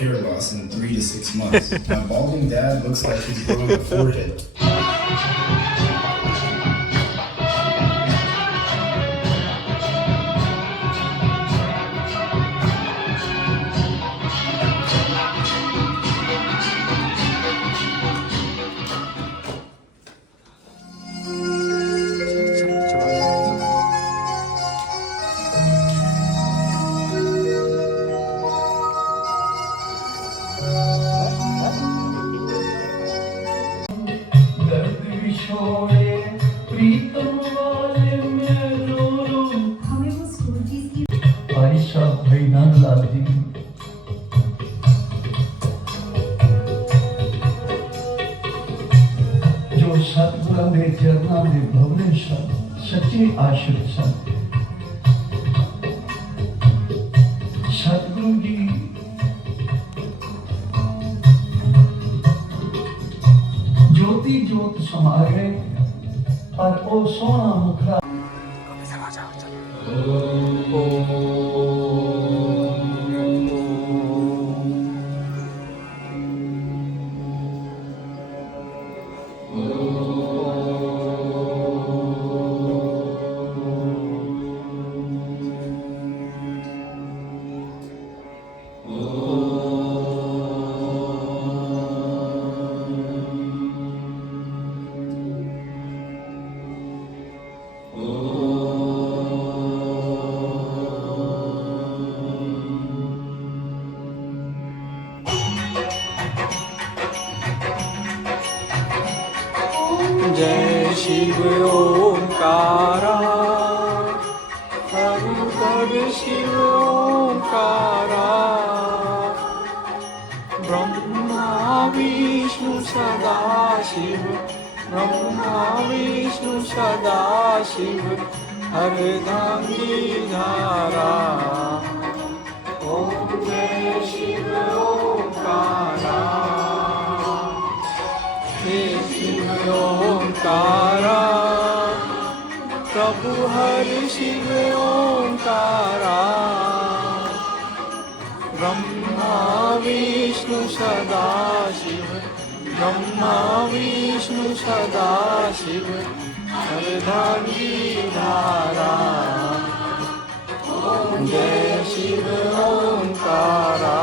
hair loss in 3 to 6 months. My balding dad looks like he's growing a forehead. सतगुरु के चरणों में भवने सन सच्चे आश्रित सन। सतगुरु जी ज्योति ज्योत समा गए पर वो सोना मुखरा जय शिव ओंकारा हरि पद शिव ओंकारा ब्रह्मा विष्णु सदा शिव ब्रह्मा विष्णु सदा शिव अर्धांगी धारा ओम जय शिव ओंकारा ओंकारा प्रभु हरि शिव ओंकारा ब्रह्मा विष्णु सदा शिव ब्रह्मा विष्णु सदा शिव अर्धांगी धारा ओम जय शिव ओंकारा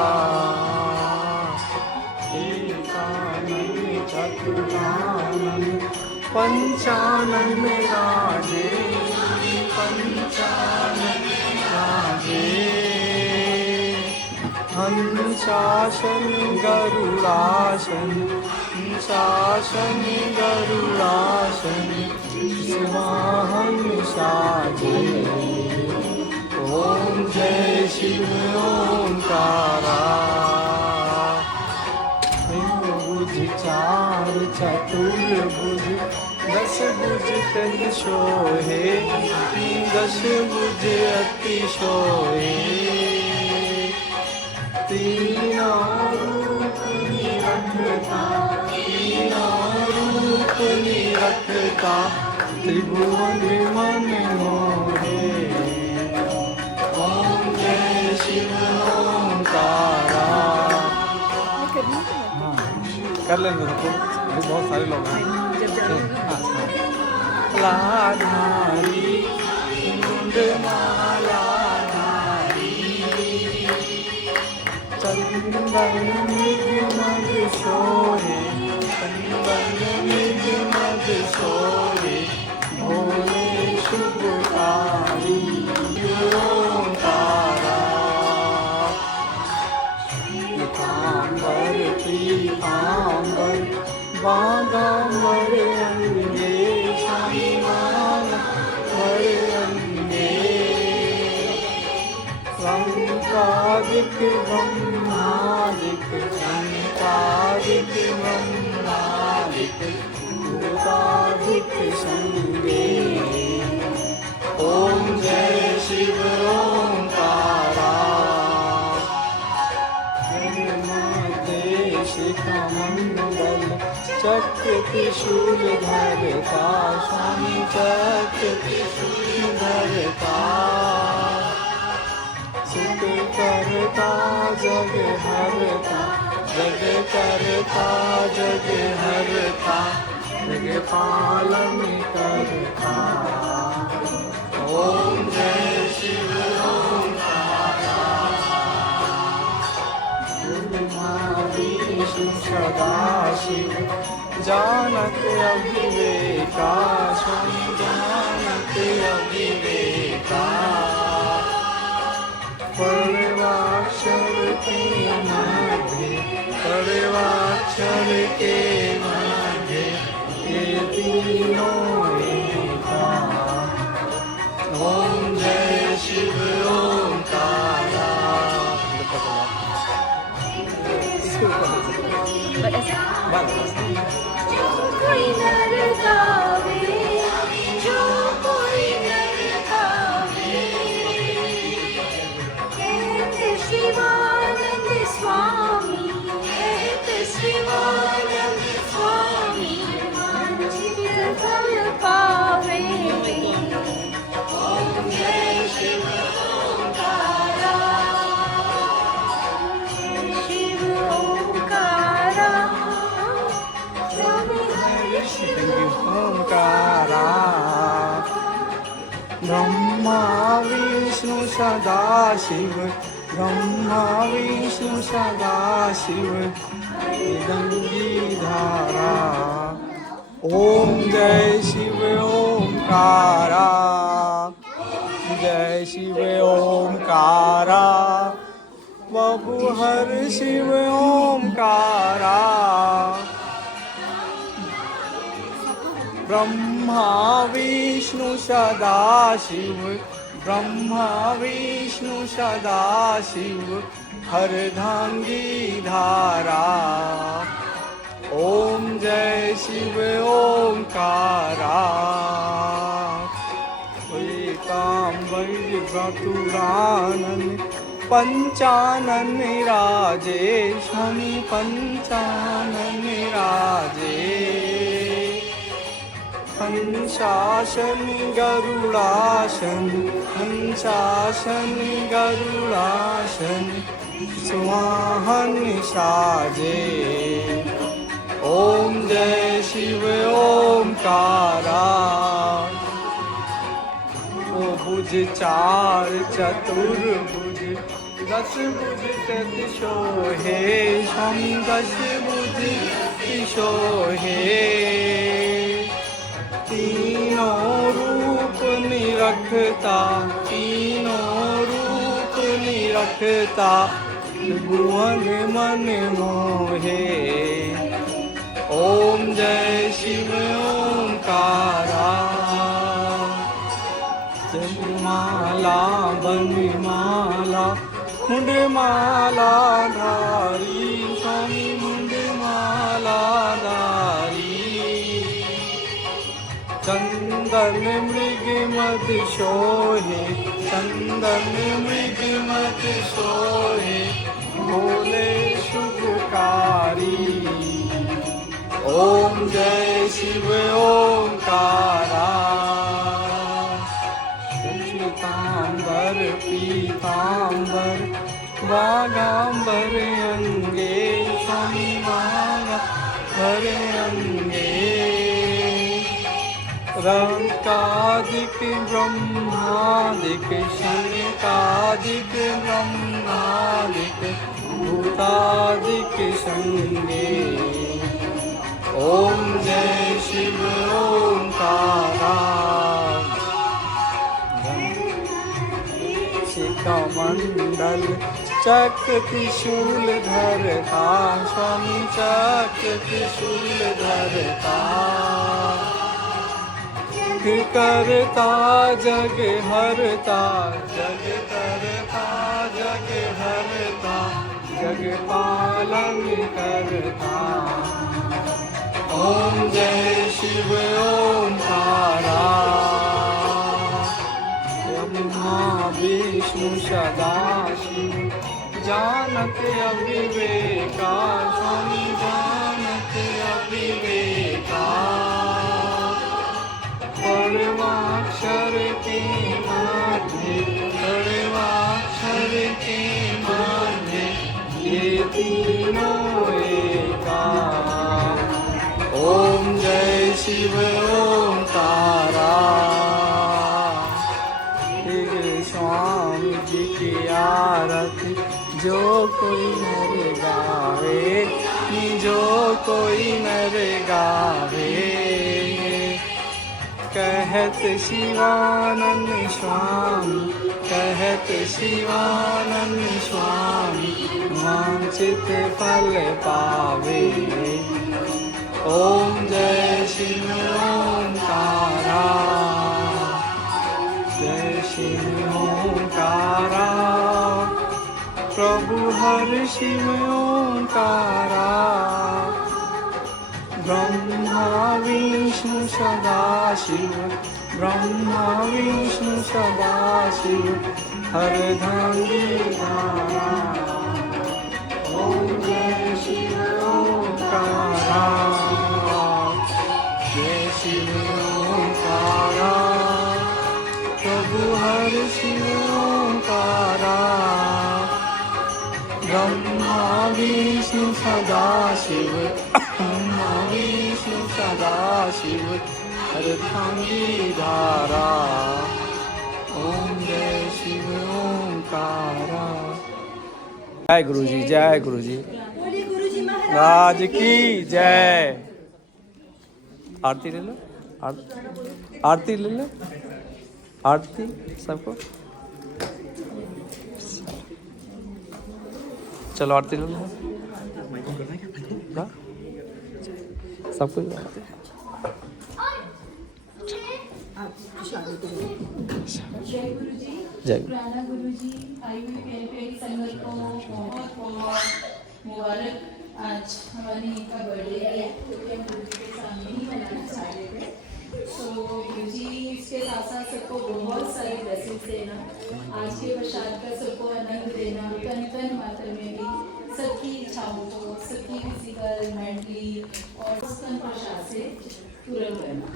पंचानन में राजे पंचानन राजे हंसासन गरुड़ासन हंसासन गरुड़ासन वाहन साजे ओम जय शिव ओंकारा चार चतुर्भुज दस भुज तन सोहे दस भुज अति सोहे तीनों रूप निरखता त्रिभुवन मन मोहे ओम जय शिव ओंकारा। कर लेंगे रुको, अभी बहुत सारे लोग हैं। लाधारी माला चंदन मद सोहे चंदन मद सोहे भोले शुभकारी ओंकारा पीतांबर बागांबर अंगे शाहीवान वर अंगे संकादिक ब्रह्मादिक संकादिक ब्रह्मादिक भूतादिक संगे ओम जय शिव ओंकारा। मंगल चक्र त्रिशूल धरता स्वामी चक्र त्रिशूल धरता सुख करता जग हरता, जग करता जग हरता, जग पालन करता। ओम जय शिव ब्रह्मा विष्णु सदा शिव, जानत अविवेका स्वामी जानत अविवेका। परवाक्षर के मध्य, परवाक्षर के मध्य, ये तीनों एका। ओम जय शिव ओंकारा। जो कोई नर गावे, जो कोई नर गावे, कहते शिवानंद स्वामी, कहते शिवानंद स्वामी, वांछित फल पावे। ओम जय शिव ओंकारा, शिव ओंकारा, स्वामी हरि शिव ओंकारा। ब्रह्मा विष्णु सदा शिव, ब्रह्मा विष्णु सदा शिव, गंगीधारा। ओम जय शिव ओंकारा, जय शिव ओंकारा, बाबू हर शिव ओंकारा। ब्रह्मा विष्णु सदा शिव, ब्रह्मा विष्णु सदा शिव, हरधांगी धारा। ओम जय शिव ओंकारा। पीताम्बर बतुरानन पंचानन राजे, स्वामी पंचानन राजे। हंसासन गरुड़ासन, हंसासन गरुड़ासन, सुहान साजे। ओम जय शिव ओंकारा। ओ भुज चार चतुर्भुज, दस भुज शोहे, स्वामी दस भुज शोहे। तीनों रूप निरखता, तीनों रूप निरखता, भुवन मन मोहे। ओम जय शिव ओंकारा। जपमाला बनमाला, मुंडमाला धारी, स्वामी मुंडमाला धारी। चंदन मृग मद सोहे, चंदन मृग मद सोहे, भोले शुभकारी। ओम जय शिव ओंकारा। पीताम्बर पीताम्बर, वागाम्बर अंगे, स्वामी वागाम्बर अंगे। रंकादिक ब्रह्मादिक, शंकादिक ब्रह्मादिक, भूतादिक संगे। ओम जय शिव ओंकारा। शिखमंडल चक्र त्रिशूल धरता, स्वामी चक्र त्रिशूल धरता। करता जग हरता, जग करता जग हरता, जग पालन करता। ओम जय शिव ओंकारा। ब्रह्मा विष्णु सदा शिव, जानत अविवेका, स्वामी जानत अविवेका। परमाक्षर के मध्य, परमाक्षर एकार। ओम जय शिव ओंकारा। स्वामी जी की आरती जो कोई नर गावे, जो कोई नर गावे। कहत शिवानंद स्वामी, कहत शिवानंद स्वामी, वांछित फल पावे। ओम जय शिव ओंकारा, जय शिव ओंकारा। प्रभु हर शिव ओंकारा। ब्रह्मा विष्णु सदा शिव, ब्रह्मा विष्णु सदा शिव, हर धांगी धारा। ओम जय शिव ओंकारा, जय शिव ओंकारा। प्रभु हर शिव ओंकारा। ब्रह्मा विष्णु सदा शिव, ब्रह्मा विष्णु सदा शिव, हर धांगी धारा। ओम जय शिव ओंकारा। जय गुरु जी, जय गुरु जी, राज की जय। आरती ले लो, आरती ले लो, आरती सबको। चलो आरती ले लो सबको। जय राणा गुरु जी आई हुई प्यारी प्यारी संगत को बहुत बहुत मुबारक। आज हमारी का बर्थडे है, क्योंकि हम गुरु जी के सामने ही मनाना चाह रहे थे। तो गुरु जी इसके साथ साथ सबको बहुत सारी ब्लेसिंग्स देना, आज के प्रसाद का सबको आनंद देना, तन तन मात्र में भी सबकी इच्छाओं को, सबकी फिजिकल, मेंटली और स्तन प्रसाद से पूर्ण करना।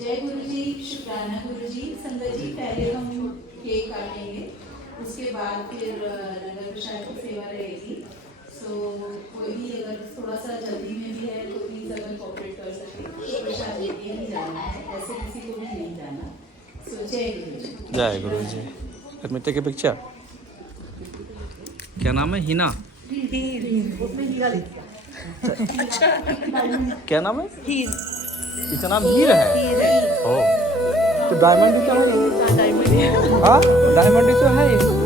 जय गुरु जी, शुक्राना गुरु जी। संगत जी पहले हम केक काटेंगे, उसके बाद फिर लंगर प्रसाद की सेवा रहेगी। सो कोई भी अगर थोड़ा सा जल्दी में भी है तो प्लीज अगर कोऑपरेट कर सके, प्रसाद लेके ही जाना है, ऐसे किसी को भी नहीं जाना। सो जय गुरु जी। जय गुरु जी। Let me take a picture. क्या नाम है? हिना। क्या नाम है? हीर। इसका नाम हीर है। ओ, तो डायमंड भी तो है। हाँ, डायमंड भी तो है।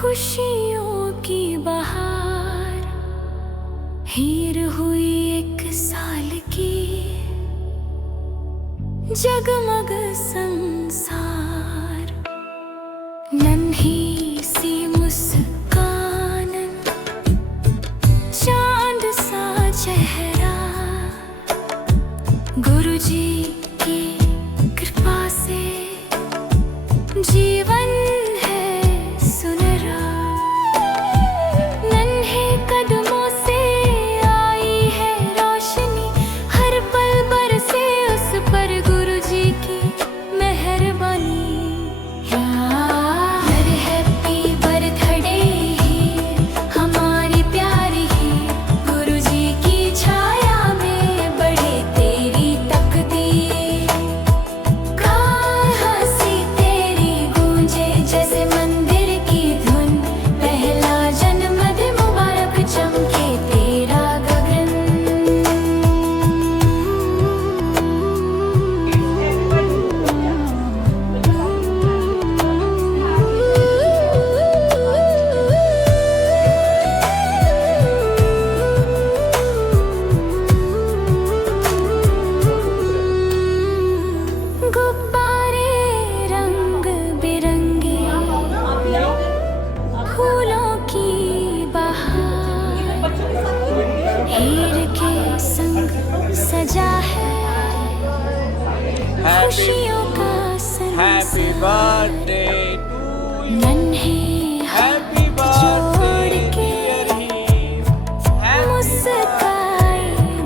खुशियों की बहार, हीर हुई एक साल की, जगमग संसार, नन्ही सी मुस्कान, चांद सा चेहरा, गुरुजी की कृपा से जीवन तकदीर। खुशियों का हैप्पी बर्थडे टू यू, नन्हे हैप्पी बर्थडे डियर ही, मुस्काए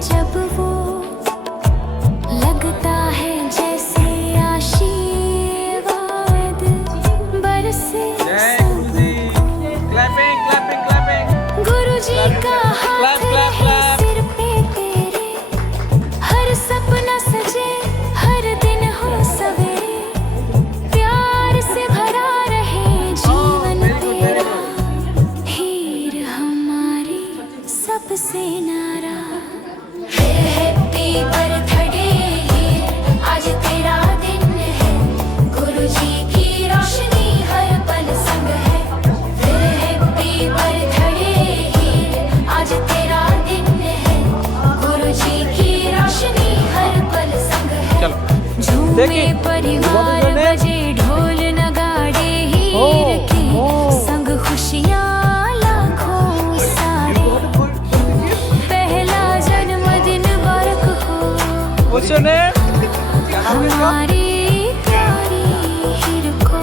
जब वो लगता है जैसे आशीर्वाद बरसे क्लैपिंग क्लैपिंग क्लैपिंग। गुरुजी का हाथ clap, है clap. सिर पे तेरे, हर सपना सजे हर दिन हो सवेरे, प्यार से भरा रहे जीवन तेरा, हीर हमारी सबसे नारा। हैप्पी बर्थडे आज तेरा दिन है, गुरुजी की रोशनी हर पल संग है। हैप्पी बर्थडे आज तेरा दिन है, गुरुजी की रोशनी हर पल संग है। झूमे देखिए, परिवार बजे ढोल नगाड़े हीर के संग, खुशियाँ लाखों सारे, पहला जन्मदिन मुबारक हो What's your name? क्या नाम है इसका? हमारी प्यारी हीर को।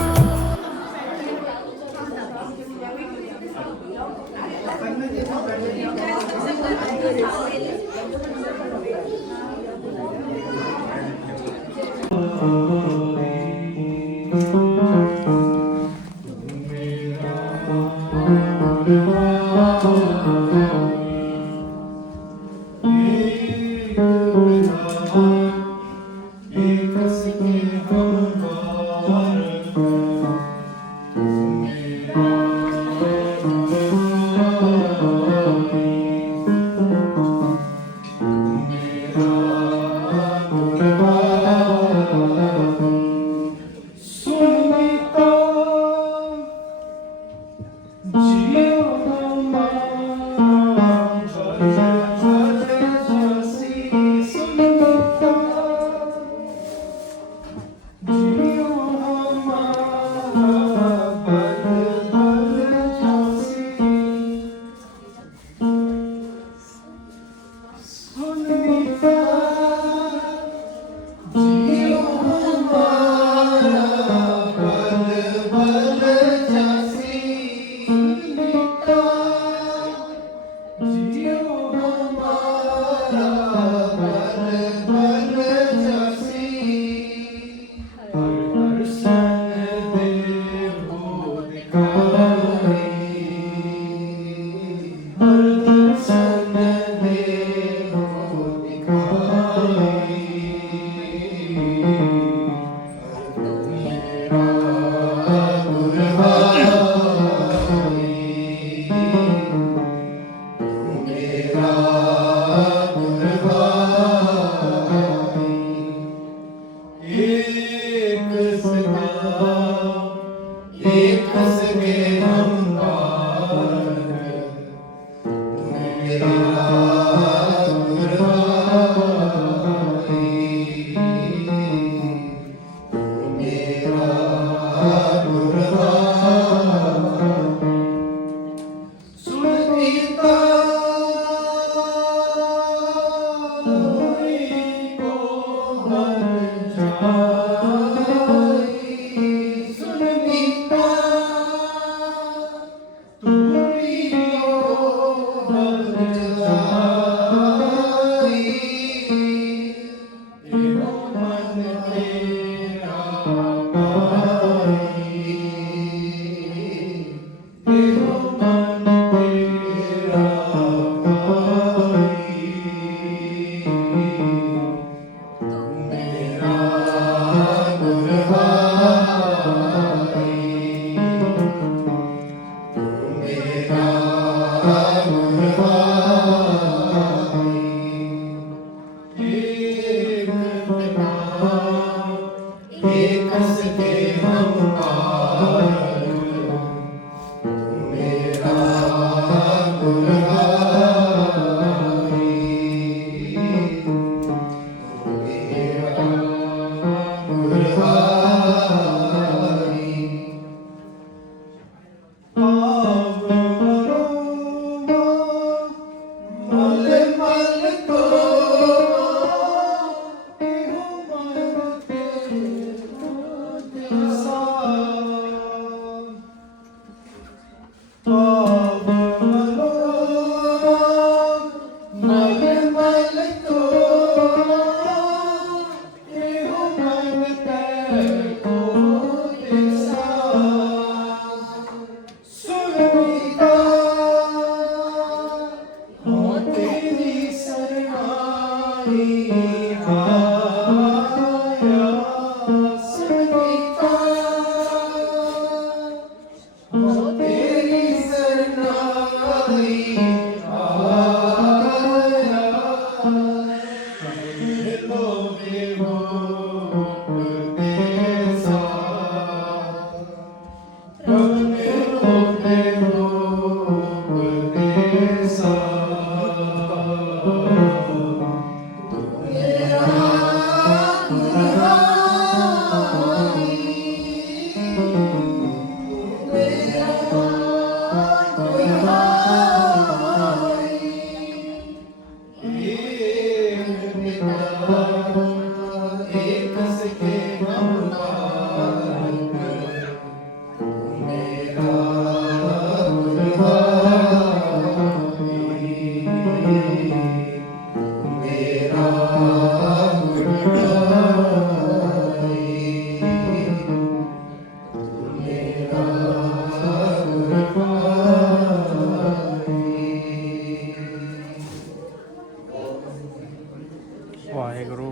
वाहेगुरु।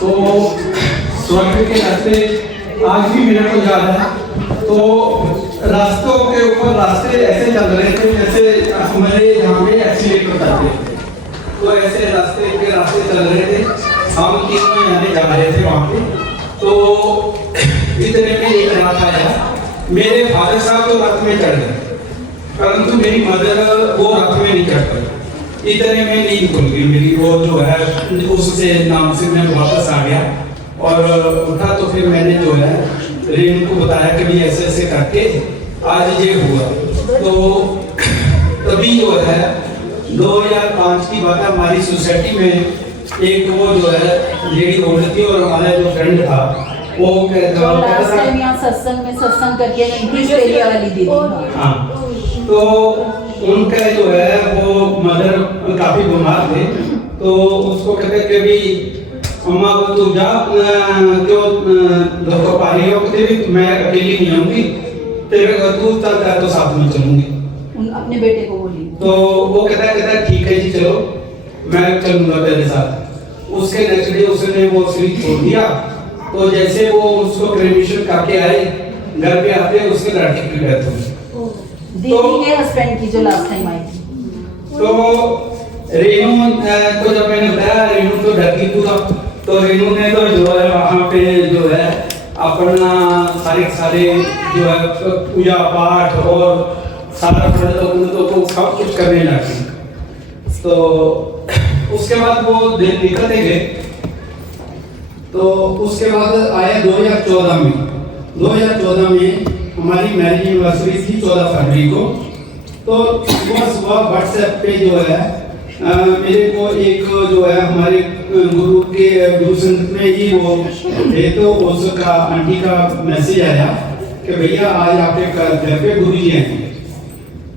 तो स्वर्ग के रास्ते आज भी मेरे को याद है। तो रास्तों के ऊपर रास्ते ऐसे चल रहे थे जैसे हमारे यहाँ पे एक्सीलेटर जाते थे, तो ऐसे रास्ते चल रहे थे। हम तीनों यहाँ जा रहे थे वहाँ पे। तो इतने में एक रात आया, मेरे फादर साहब तो रथ में चढ़ गए, परंतु मेरी मदर वो रथ में नहीं चढ़ पाई। इतने में नींद खुल गई मेरी, वो जो है उससे नाम से मैं वापस आ गया और उठा। तो फिर मैंने जो है रेणु को बताया कि भी ऐसे ऐसे करके आज ये हुआ। तो तभी जो है 2005 की बात है, हमारी सोसाइटी में एक वो जो है लेडी बोल थी और हमारा जो फ्रेंड था वो लास्ट टाइम यहाँ सत्संग करके गई थी ऑस्ट्रेलिया वाली दीदी। हाँ, तो उनका जो है वो मदर काफी बीमार थे। तो उसको कहते कि भी अम्मा को तू जा, क्यों धोखा पा रही हो, कहते भी मैं अकेली नहीं आऊंगी, तेरे घर तू चलता है तो साथ में चलूंगी। अपने बेटे को बोली। तो वो कहता ठीक है जी चलो मैं चलूंगा तेरे साथ। उसके नेक्स्ट डे उसने वो शरीर छोड़ दिया। तो जैसे वो उसको क्रेमेशन करके आए, घर पे आते उसके लड़की की डेथ हो गई। दीदी के हस्बैंड की जो लास्ट टाइम आई थी। तो रेणु को जब मैंने बताया, रेणु तो डरती पूरा। तो रेणु ने तो जो है वहाँ पे जो है अपना सारे जो है पूजा पाठ और सारा तो सब कुछ करने लगी। तो उसके बाद वो दिन निकलते गए। तो उसके बाद आया 2014 में हमारी मैरिज एनिवर्सरी थी 14 फरवरी को। तो सुबह व्हाट्सएप पे जो है मेरे को एक जो है हमारे गुरु संत में ही वो थे, तो उसका आंटी का मैसेज आया कि भैया आज आपके घर पे गुरु जी हैं।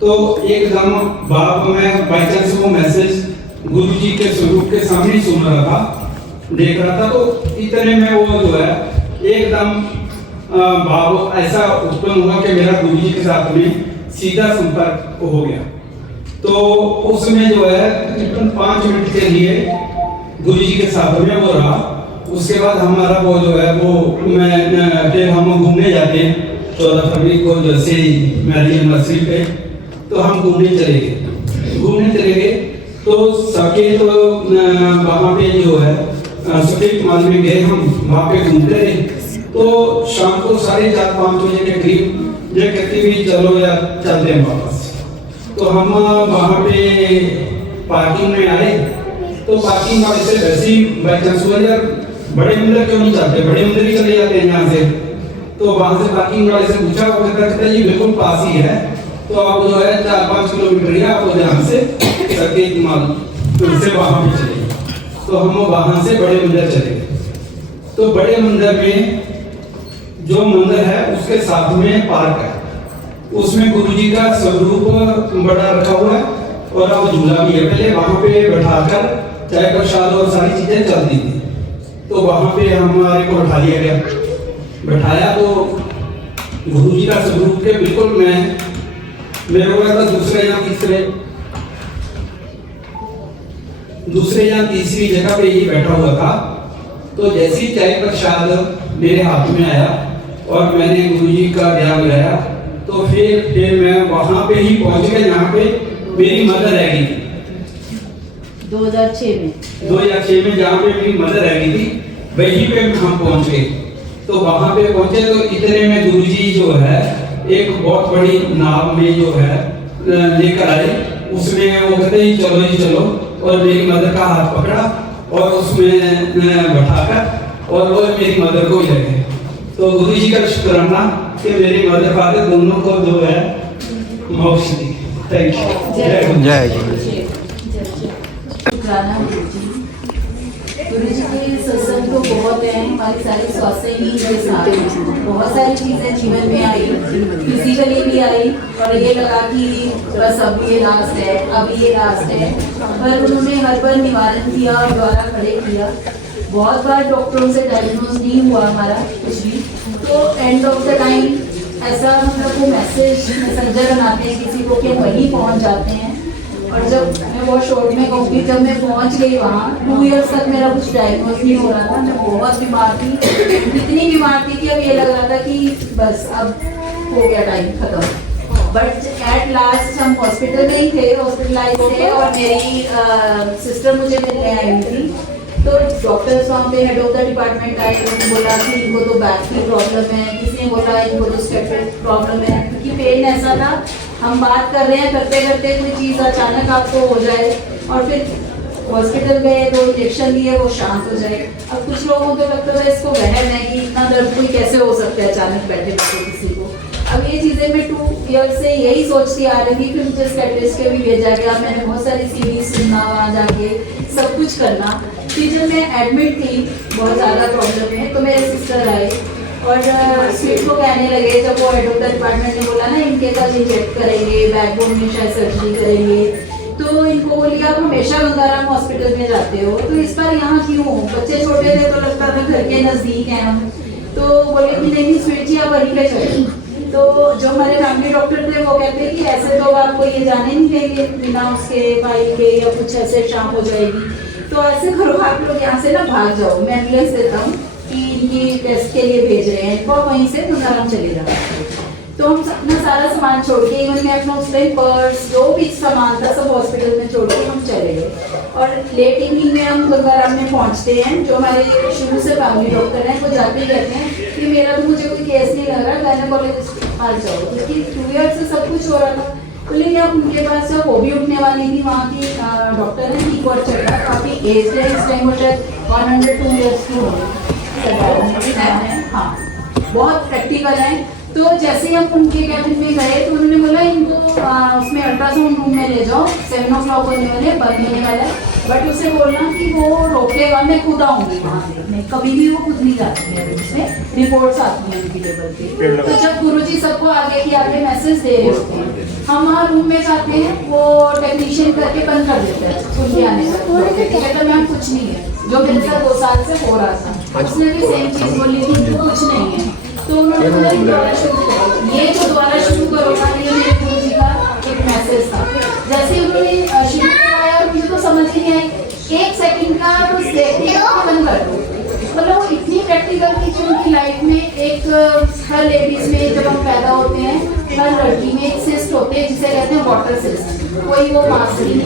तो एकदम बाप मैं बाई चांस वो मैसेज गुरु जी के स्वरूप के सामने सुन रहा था, देख रहा था। तो इतने में वो जो है एकदम भाव ऐसा उत्पन्न हुआ कि मेरा गुरु जी के साथ में सीधा संपर्क हो गया। तो उसमें जो है 5 मिनट के लिए गुरु जी के साथ में वो रहा। उसके बाद हमारा वो जो है वो फिर हम घूमने जाते हैं 14 फरवरी को, जैसे मैरिज एनिवर्सरी पे तो हम घूमने चले गए। तो सके तो वहाँ पे जो है सके माल में गए, हम वहाँ पे घूमते रहे। तो शाम को 4:30-5 बजे के करीब ये कहती भी चलो यार चलते हैं वापस। तो हम वहाँ पे पार्किंग में आए। तो पार्किंग वाले से वैसे ही बाई चांस हुआ यार बड़े मंदिर क्यों नहीं चलते, बड़े मंदिर ही चले जाते हैं यहाँ से। तो वहाँ से पार्किंग वाले से पूछा, वो कहता जी बिल्कुल पास ही है, तो आप जो है 4-5 किलोमीटर ही आपको जहाँ से सके माल से वहाँ पे चले। तो हम वहाँ से बड़े मंदिर चले गए। तो बड़े मंदिर में जो मंदिर है उसके साथ में पार्क है, उसमें गुरुजी का स्वरूप बड़ा रखा हुआ है और अब झूला भी है। पहले वहाँ पे बैठाकर चाय प्रसाद और सारी चीजें चलती थी। तो वहाँ पे हमारे को बैठा दिया गया। बैठाया तो गुरुजी का स्वरूप के बिल्कुल मेरे को लगा दूसरे या तीसरी जगह पे ही बैठा हुआ था। तो जैसी चाय प्रसाद मेरे हाथ में आया और मैंने गुरुजी का ध्यान लगाया, तो फिर मैं वहां पे ही पहुंच गया जहाँ पे मेरी मदर रह गई। 2006 में 2006 में जहाँ पे मेरी मदर रह गई थी वहीं पे हम पहुँच गए। तो वहाँ पे पहुँचे तो इतने में गुरुजी जो है एक बहुत बड़ी नाव में जो है लेकर आए। उसमें वो कहते ही चलो जी चलो, और मेरी मदर का हाथ पकड़ा और उसमें बैठाकर और वो मेरी मदर को ही ले गए। तो गुरुजी का शुक्राना कि मेरी मदर फादर दोनों को जो है मोक्ष दी। Thank you. जय गुरु। जय गुरु। शुक्राना गुरुजी के सत्संग तो बहुत है, हमारी सारी स्वास्थ्य ही के साथ बहुत सारी चीज़ें जीवन में आई, फिजिकली भी आई, और ये लगा कि बस अब ये लास्ट है, अब ये लास्ट है, पर उन्होंने हर बार निवारण किया और द्वारा खड़े किया। बहुत बार डॉक्टरों से डायग्नोज नहीं हुआ हमारा कुछ भी, तो एंड ऑफ द टाइम ऐसा मतलब वो मैसेंजर बनाते हैं किसी को कि वहीं पहुंच जाते हैं। और जब मैं बहुत शॉर्ट में कहूँगी, जब मैं पहुंच गई वहाँ 2 इयर्स तक मेरा कुछ डायग्नोज नहीं हो रहा था, मैं बहुत बीमार थी, इतनी बीमार थी कि अब ये लग रहा था कि बस अब हो गया टाइम खत्म। बट एट लास्ट हम हॉस्पिटल में ही थे, हॉस्पिटलाइज थे, और मेरी सिस्टर मुझे मिलने आई हुई थी। तो डॉक्टर्स वहाँ पे हेड ऑफ द डिपार्टमेंट आए, उन्होंने बोला कि इनको तो बैक की प्रॉब्लम है, किसी ने बोला इनको तो स्टेटमेंट प्रॉब्लम है, क्योंकि पेन ऐसा था, हम बात कर रहे हैं करते करते कोई चीज़ अचानक आपको हो जाए, और फिर हॉस्पिटल गए तो इंजेक्शन लिए वो शांत हो जाए। अब कुछ लोगों को लगता है इसको वहम है कि इतना दर्द कोई कैसे हो सकता है अचानक बैठे बैठे किसी को। अब ये चीज़ें मैं 2 ईयर से यही सोचती आ रही थी, फिर मुझे स्केटिस्ट के भी भेजा गया, मैंने बहुत सारी सीरीज सुनना, वहाँ जाके सब कुछ करना। फिर जब मैं एडमिट थी, बहुत ज़्यादा प्रॉब्लम है, तो मेरे सिस्टर आए और स्वीट को कहने लगे, जब वो हेड ऑफ द डिपार्टमेंट ने बोला ना इनके साथ इंजेक्ट करेंगे, बैकबोन में शायद सर्जरी करेंगे, तो इनको बोली आप हमेशा गंगाराम हॉस्पिटल में जाते हो, तो इस बार यहाँ क्यों? बच्चे छोटे थे तो लगता था घर के नज़दीक हैं हम, तो बोले कि नहीं स्वीट जी आप वहीं पे चले। तो जो हमारे फैमिली डॉक्टर थे वो कहते कि ऐसे तो आपको ये जाने नहीं देंगे बिना उसके भाई के, या कुछ ऐसे शाम हो जाएगी, तो ऐसे करो आप लोग यहाँ से ना भाग जाओ, मैं एम्बुलेंस देता हूँ कि इनकी टेस्ट के लिए भेज रहे हैं इनको, वहीं से गंगाराम चले जाओ। तो हम अपना सारा सामान छोड़ के, इवन मैं अपना उस टाइम पर्स जो भी सामान था सब हॉस्पिटल में छोड़ के हम चले गए। और लेट इवनिंग में हम गंगाराम में पहुंचते हैं, जो हमारे शुरू से फैमिली डॉक्टर हैं वो जाते ही कहते हैं कि मेरा तो मुझे कोई केस नहीं लग रहा, गायनेकोलॉजिस्ट के पास जाओ, क्योंकि 2 ईयर से सब कुछ हो रहा था। तो लेकिन अब उनके पास जब वो भी उठने वाली थी, वहाँ की डॉक्टर है दीपक चड्डा, काफ़ी एज है, इस टाइम वो शायद 102 ईयर्स की होगी, हाँ बहुत प्रैक्टिकल है। तो जैसे ही हम उनके कैबिन में गए तो उन्होंने बोला इनको उसमें अल्ट्रासाउंड रूम में ले जाओ, 7 o'clock होने वाले, बंद होने वाला है, बट उसे बोलना कि वो रोकेगा, मैं खुद आऊँगी वहाँ से, मैं कभी भी वो खुद नहीं जाती है, उसमें रिपोर्ट्स आती हैं उनकी टेबल पे। तो जब गुरुजी सबको आगे की आगे मैसेज दे रहे होते हैं, हम वहाँ रूम में जाते हैं, वो टेक्नीशियन करके बंद कर देते हैं उनके आने से, कहता मैम कुछ नहीं है, जो मेरे साथ 2 साल से हो रहा था, उसने भी सेम चीज़ बोली थी कि कुछ नहीं है। तो उन्होंने बोला दोबारा शुरू करो, ये जो दोबारा शुरू करोगा ये मेरे गुरु जी का एक मैसेज था। जैसे उन्होंने शुरू कराया और मुझे तो समझ ही नहीं आई, 1 सेकंड का बस देखने का बंद कर दो, मतलब वो इतनी प्रैक्टिकल थी कि उनकी लाइफ में एक हर लेडीज में जब हम पैदा होते हैं, हर लड़की में एक सिस्ट होते हैं जिसे कहते हैं वाटर सिस्ट, कोई वो मास नहीं,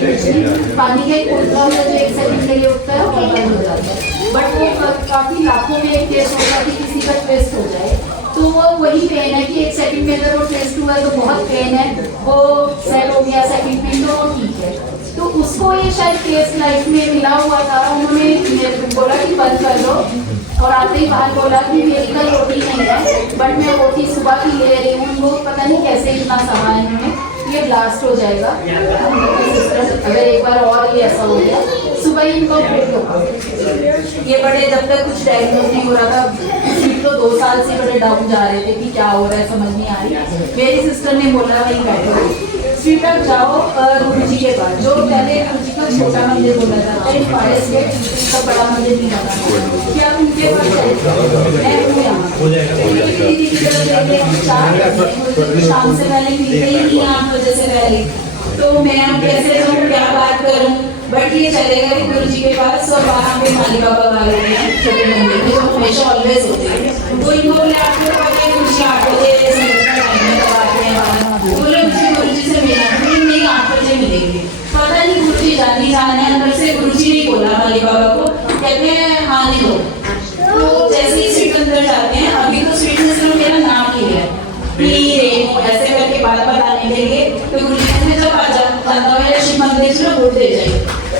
पानी का एक उल्टा होता है जो 1 सेकंड के लिए उठता है और बंद हो जाता है, बट वो काफ़ी लाखों में एक केस होता है कि किसी का ट्विस्ट हो जाए, तो वो वही पेन है कि 1 सेकंड में अगर वो ट्विस्ट हुआ है तो बहुत पेन है, वो सेल हो गया सेकंड में तो वो ठीक है। तो उसको ये शायद केस लाइफ में मिला हुआ था, उन्होंने बोला कि बंद कर दो, और आते ही बाहर बोला कि मेरी कल रोटी नहीं है, बट मैं रोटी सुबह की ले रही हूँ, उनको पता नहीं कैसे इतना समा है इन्होंने, ये ब्लास्ट हो जाएगा अगर एक बार और ये ऐसा हो गया, सुबह ही इनको ऑपरेट होगा। ये बड़े जब तक कुछ डायग्नोज नहीं हो रहा था, तो 2 साल से बड़े डाउन जा रहे थे कि क्या हो रहा है समझ नहीं आ रही। मेरी सिस्टर ने बोला वहीं बैठो, स्वीट तक जाओ गुरु जी के पास, जो पहले गुरु जी का छोटा मंदिर बोला जाता है, फॉरेस्ट गेट का बड़ा मंदिर नहीं बना, कि आप उनके पास शाम से पहले मिलते ही नहीं 8 बजे से पहले, तो मैं कैसे रहूँ क्या बात करूँ, बट ये चले गए गुरु जी के पास, और वहाँ पे माली बाबा वाले हैं छोटे मंदिर में, जो हमेशा ऑलवेज होते हैं, वो इनको बोले आप लोग आके गुरु जी 8 बजे बोले मुझे गुरु जी से मिलना, नहीं 8 बजे मिलेंगे, पता नहीं गुरु जी जानी जाने अंदर से माली बाबा को, कहते हैं हाँ नहीं लो। तो जैसे ही स्वीट अंदर जाते हैं, अभी तो स्वीट ने सिर्फ मेरा नाम लिया है ऐसे करके बात बताने के लिए, तो गुरु जी ने जब जाता है शिव मंदिर से वोट दे जाए,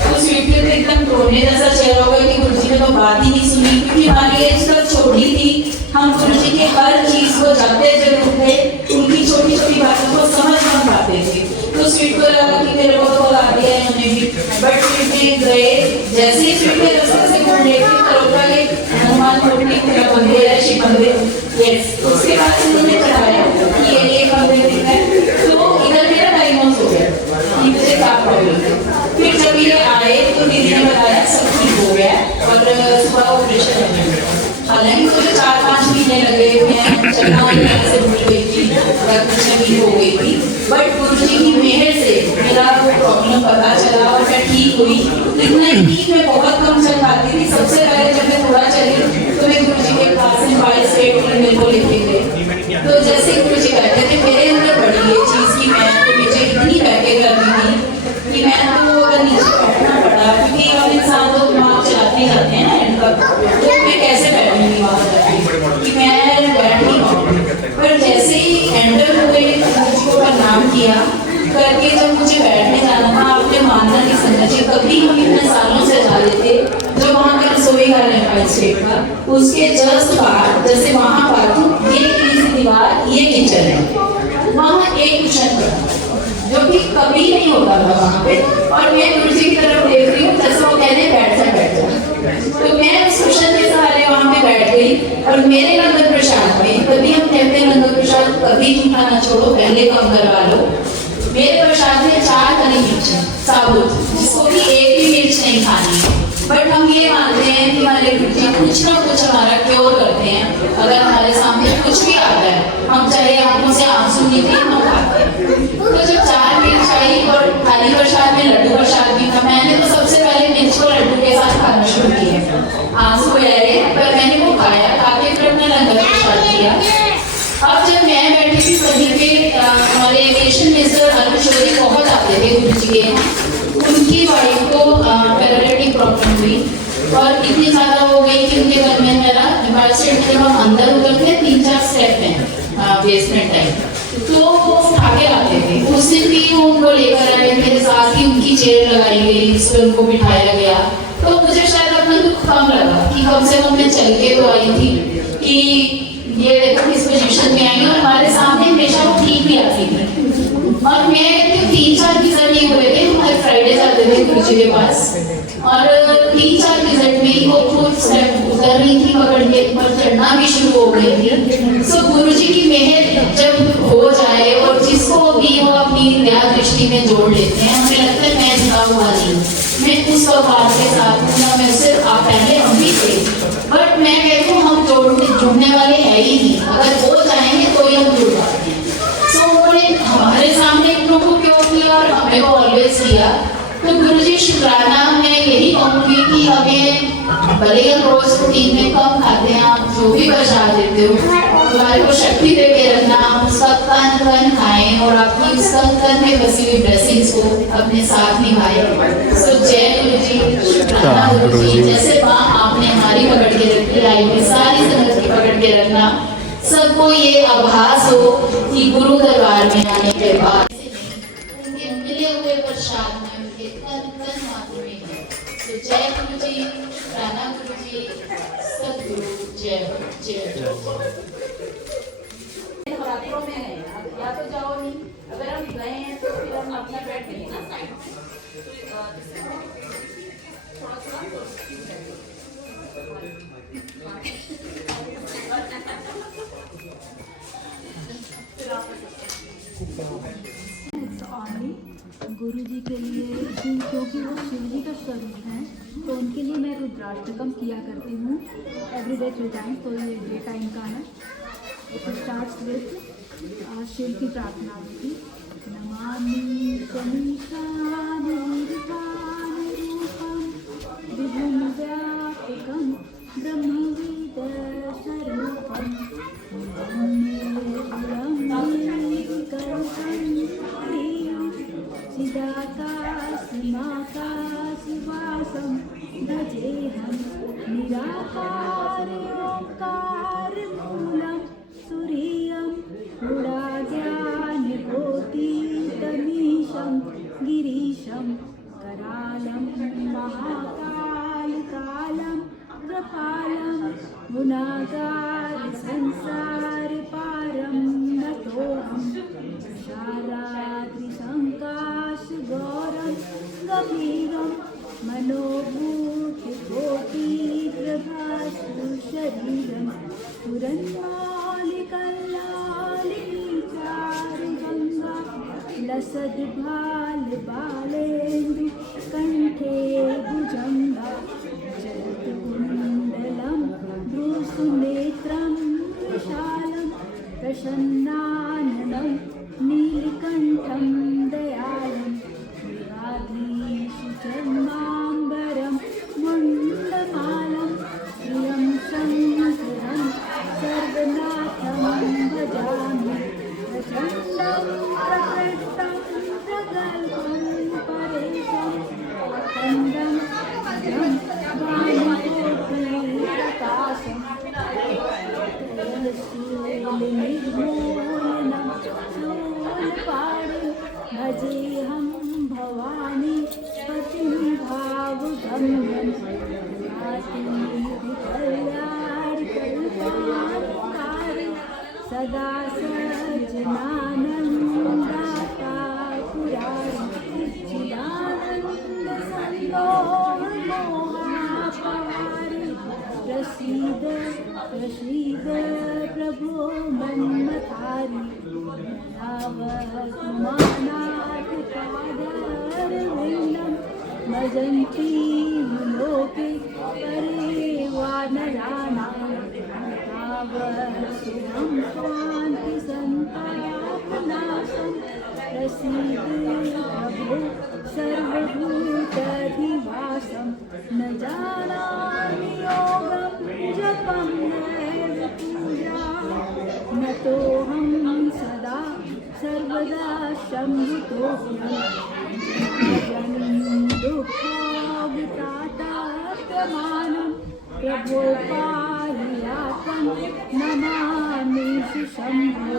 तो स्वीट ने तो एकदम रोने जैसा चेहरा होगा कि गुरु जी ने तो बात ही नहीं सुनी, क्योंकि हमारी एज तक छोटी थी, हम गुरु जी के हर चीज को जानते जरूर थे, उनकी छोटी छोटी बातों को समझ नहीं पाते थे। तो स्वीट को लगा कि मेरे को तो ला दिया है उन्हें भी, बट स्वीट में गए, जैसे ही स्वीट में रास्ते से गुरु लेके करोगा ये हनुमान कोटनी का मंदिर है, शिव मंदिर, यस, उसके बाद उन्होंने चढ़ाया कि ये मंदिर है, तो इधर मेरा डायग्नोज हो गया कि मुझे क्या प्रॉब्लम है। फिर जब ये आए तो दीदी ने बताया सब ठीक हो गया और सुबह ऑपरेशन हो गया। हालांकि मुझे 4-5 महीने लगे, मैं चलना से भूल गई थी, कुछ हो गई थी, बट गुरु जी की मेहर से मेरा वो प्रॉब्लम पता चला और मैं ठीक हुई। इतना ही ठीक, मैं बहुत कम चल पाती थी। सबसे पहले जब मैं थोड़ा चली तो मैं गुरु जी के पास में 22 स्टेट मेरे को लेके गए, तो जैसे गुरु जी कहते थे मेरे अंदर बड़ी ये चीज़ की मैं तो नीचे इतनी बैठे करती थी कि मैं तो अगर नीचे बैठना पड़ा, क्योंकि अब इंसान तो दिमाग चलाते जाते हैं ना एंड तक, तो मैं कैसे बैठूंगी वहाँ जाके कि मैं बैठ नहीं पाऊंगी। पर जैसे ही एंटर हुए गुरु जी को प्रणाम किया करके जब मुझे बैठने जाना था, आपने मानना नहीं समझिए, कभी हम इतने सालों से जा रहे थे, जो वहाँ का रसोई घर है 5 स्टेट का, उसके जस्ट बाहर जैसे वहाँ बाथरूम, ये तीसरी दीवार, ये किचन है, वहाँ एक कुशन पड़ा जो कि कभी नहीं होता था वहाँ पे, और मैं गुरु जी की तरफ देख रही हूँ जैसे वो कहते हैं बैठ जा, तो मैं उस कुशन के सहारे वहाँ पे बैठ गई और मेरे लंगर प्रसाद में, तभी हम कहते हैं लंगर प्रसाद कभी जूठा ना छोड़ो, पहले कम करवा लो। मेरे प्रसाद में 4 हरी मिर्च साबुत, जिसको भी एक भी मिर्च नहीं खानी है, बट हम ये मानते हैं कि हमारे गुरु जी कुछ ना कुछ हमारा क्योर करते हैं। अगर हमारे सामने कुछ भी आता है, हम चाहे आंखों से आंसू निकले, हम खाते हैं। तो जब 4 मिर्च आई और थाली प्रसाद में लड्डू प्रसाद भी था, मैंने तो सबसे पहले मिर्च को लड्डू के साथ खाना शुरू किया, आंसू बह रहे, पर मैंने वो खाया, खाके फिर अपना लंगर प्रसाद किया। अब जब मैं बैठी थी वहीं पे हमारे एविएशन मिनिस्टर हरकिशोरी बहुत आते थे गुरु जी के, उनकी वाइफ को पैरालिटिक प्रॉब्लम हुई और इतनी ज़्यादा हो गई कि उनके घर में मेरा डिपार्टमेंट जब हम अंदर उतरते 3-4 स्टेप हैं बेसमेंट टाइप, तो वो उठा के लाते थे। उस दिन भी वो उनको लेकर आए, मेरे साथ ही उनकी चेयर लगाई गई, उस पर उनको बिठाया गया, तो मुझे शायद अपना दुख कम लगा कि कम से कम मैं चल के तो आई थी कि ये देखो किस पोजीशन में आई, और हमारे सामने हमेशा वो ठीक भी आती थी। और मैं कहती हूँ 3-4 विजिट नहीं हुए थे, हर फ्राइडे जाते थे गुरु जी के पास, और 3-4 विजिट में ही वो खुद स्टेप उतर रही थी, पकड़ के ऊपर चढ़ना भी शुरू हो गई थी। सो गुरु जी की मेहर जब हो जाए और जिसको भी वो अपनी व्याह दृष्टि में जोड़ लेते हैं, हमें लगता है मैं जुड़ा हुआ नहीं, मैं उस भगवान के साथ हूँ ना, मैं सिर्फ आप पहले हम भी थे, बट मैं कहती हूँ हम जुड़ने वाले है ही नहीं, अगर हो जाएंगे तो ही हम जुड़ पाते हैं। सो उन्होंने हमारे सामने इतनों को क्यों किया और हमें को ऑलवेज किया, तो गुरु जी शुक्राना मैं यही कहूँगी कि हमें भले ही हम रोज रूटीन में कम खाते हैं, आप जो भी प्रसाद देते हो हमारे को शक्ति दे के रखना, उसका कन कन खाएं और अपनी उस कन में बसी हुई ब्लेसिंग्स को अपने साथ निभाएं। सो जय गुरु जी, शुक्राना गुरु जी, जैसे माँ आपने हमारी पकड़ के रखी, आई हुई सारी संगत की पकड़ के रखना, सबको ये आभास हो कि गुरु दरबार में आने के बाद उनके मिले हुए प्रसाद में उनके तन तन मात्र में है। तो जय गुरु जी, राणा गुरु जी, सतगुरु, जय जय। नवरात्रों में है, अब या तो जाओ नहीं, अगर हम गए हैं तो फिर हम अपना बैठ नहीं ना साइड गुरु जी के लिए, क्योंकि वो शिव जी का स्वरूप है, तो उनके लिए मैं रुद्राष्टकम किया करती हूँ एवरीडे 3 टाइम्स, तो ये डे टाइम का है। इट स्टार्ट्स विद शिव की प्रार्थना होगी, नमामि शमीशान निर्वाण रूपम विभुम व्यापकम ब्रह्मविद स्वरूपम भजेऽहं निराकार ओंकार मूलं तुरीयं गुणाज्ञानकोटितमीशं गिरीशं करालं महाकालकालं कृपालं गुणागार संसारपारं नतोऽहं शाराद्रिसङ्काशगौरं गभीरं मनोभूतिकोटिप्रभासु शरीरं पुरन्मालिकल्लालिनीचारुगङ्गा लसद्भालबालेन्दु कण्ठे भुजङ्गा जलत्कुण्डलं भ्रूसुनेत्रं विशालं प्रसन्नाननं नीलकण्ठं दयालं चर्माम्बरं मुण्डमालं श्रियं शङ्करं सर्वनाथं भजामि प्रचण्डं प्रकृष्टं प्रगल्भं परेशं अखण्डं अजं वाणिकोटिप्रकाशं निर्मूलनं शूलपाणिं भजेऽहं भवानी पतिं भावगम्यं कल्याणकल्पाणकारि सदा सज्जनानन्दाता पुरारि चिदानन्दसन्दोहमोहापहारि प्रसीद प्रसीद प्रभो मन्मथारि नावकुमानाथपादारविन्दं भजन्ति लोके परेवानराणां तावत्सुरं शान्तिसन्तापनाशं प्रसीद प्रभो सर्वभूतधिवासं न जानामि योगं जपं नैव पूजा नतोऽहं सदा सर्वदा शम्भुतोऽस्मि दुःखोऽवितातात्मानं प्रभो पाहियातं नमामि शम्भो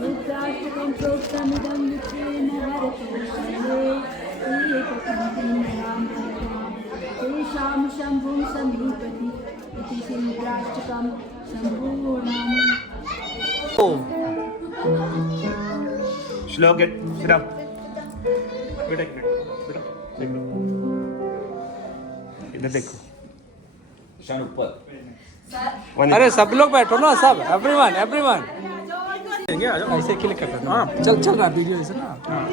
रुद्राष्टकं प्रोक्तमिदं विप्रेण हरतोषये तेषां शम्भुं समीपति इति रुद्राष्टकं सम्पूर्णम् श्लोक गेट सिट अप बेटा एक मिनट बेटा देखो इधर देखो शान ऊपर अरे सब लोग बैठो ना सब एवरीवन एवरीवन ऐसे क्लिक कर देना हाँ चल रहा वीडियो ऐसे ना हाँ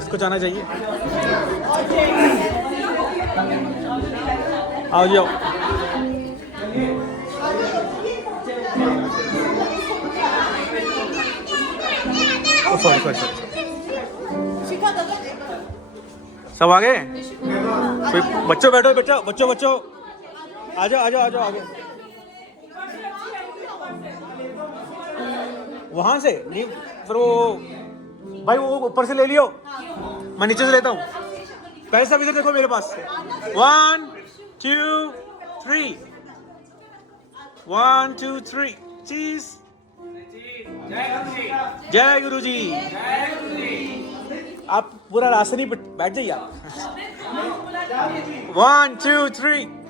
इसको जाना चाहिए आओ जाओ सॉरी सब आ गए बच्चों बैठो बच्चों आ जाओ आगे वहां से नहीं फिर वो भाई वो ऊपर से ले लियो मैं नीचे से लेता हूँ पहले सब इधर देखो मेरे पास 1 2 3 1 2 3 चीज जय गुरु जी आप पूरा रास्ते नहीं बैठ जाइए आप 1 2 3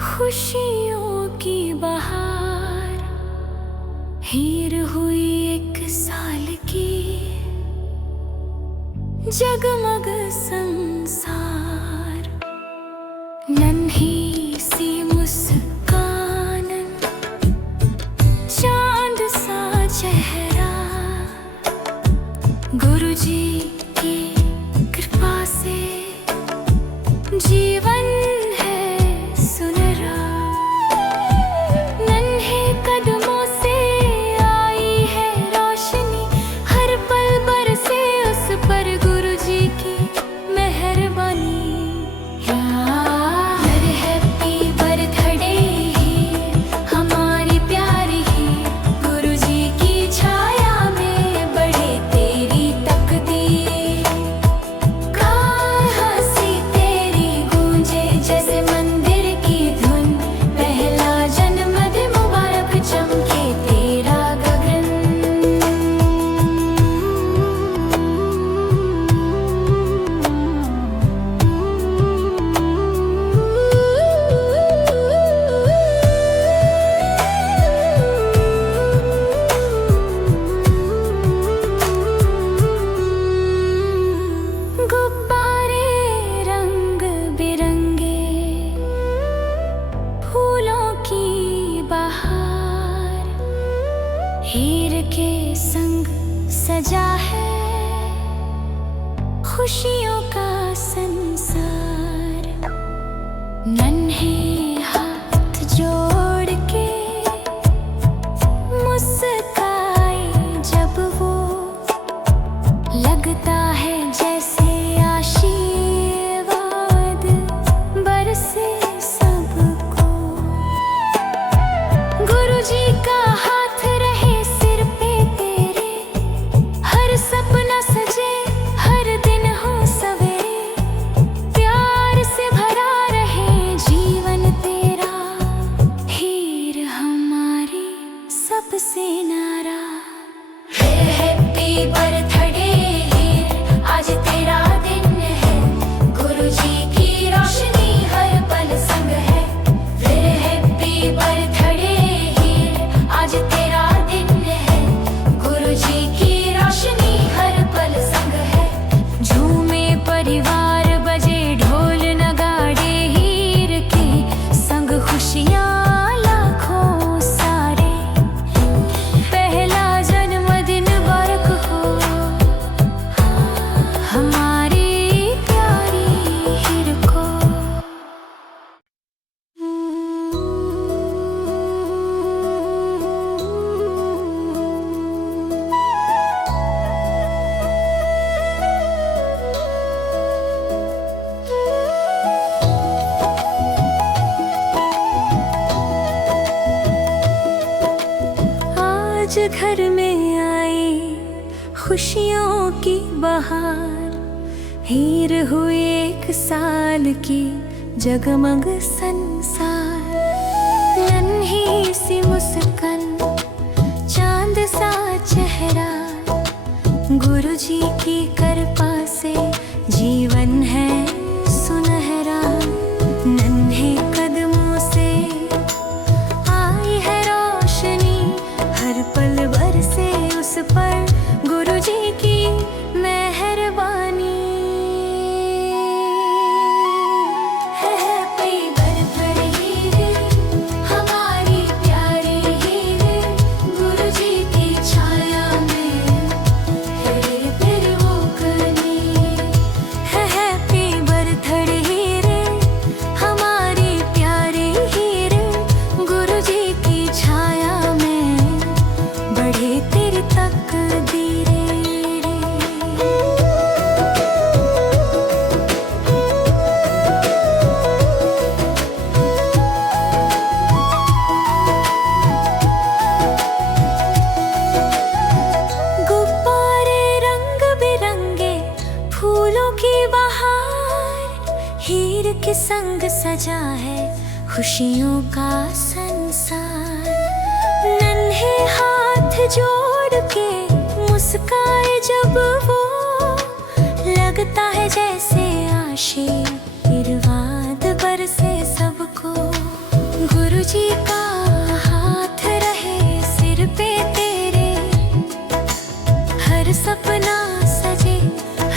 खुशियों की बहार, हीर हुई एक साल की, जगमग संसार, नन्ही सी मुस्कान, चांद सा चेहरा, गुरुजी की कृपा से जीवन हीर के संग सजा है खुशियों का संसार, नन्हे हाथ जोड़ के मुस्काए जब वो, लगता है जैसे आशीर्वाद बरसे सबको। गुरुजी का हाथ रहे सिर पे तेरे, हर सपना सजे, हर दिन हो सवेरे, प्यार से भरा रहे जीवन तेरा, हीर हमारी सबसे नारा। हैप्पी बर्थडे हीर, आज तेरा दिन है, गुरुजी की रोशनी हर पल संग है। फिर हैप्पी बर्थडे हीर, आज तेरा दिन है, गुरुजी की रोशनी हर पल संग है। झूमे परिवार, बजे ढोल नगाड़े, हीर के संग खुशियाँ लाखों सारे, पहला जन्मदिन मुबारक हो। घर में आई खुशियों की बहार, हीर हुई 1 साल की जगमग संसार। नन्ही सी मुस्कान, चांद सा चेहरा, गुरुजी की कृपा से जीवन है सुनहरा। नन्हे कदमों से आई है रोशनी, हर पल बरसे उस पर गुरुजी की मेहरबानी। हैप्पी बर्थडे हीरे, हमारी प्यारी हीरे, गुरुजी की छाया में है फिर वो कनी। हैप्पी बर्थडे हीरे, हमारी प्यारी हीरे, गुरुजी की छाया में बढ़े तेरी तकदीरें। गुब्बारे रंग बिरंगे, फूलों की बहार, हीर के संग सजा है खुशियों का संसार। नन्हे हाथ जोड़ के मुस्काए जब वो, लगता है जैसे आशीर्वाद बरसे सबको। गुरुजी का हाथ रहे सिर पे तेरे, हर सपना सजे,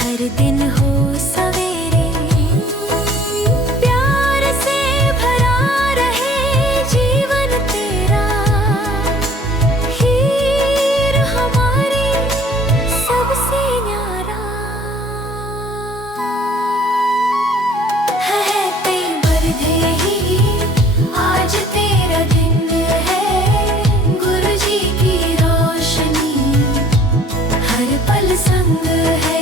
हर दिन हो सवेरे। प्यार से भरा रहे जीवन तेरा, हीर हमारी सबसे न्यारा। हैप्पी बर्थडे हीर, आज तेरा दिन है, गुरुजी की रोशनी हर पल संग है।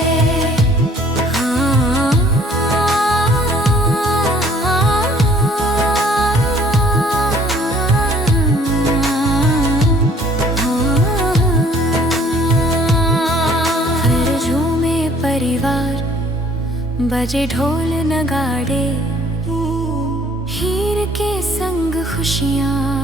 फिर झूमे परिवार, बजे ढोल नगाड़े, हीर के संग खुशियाँ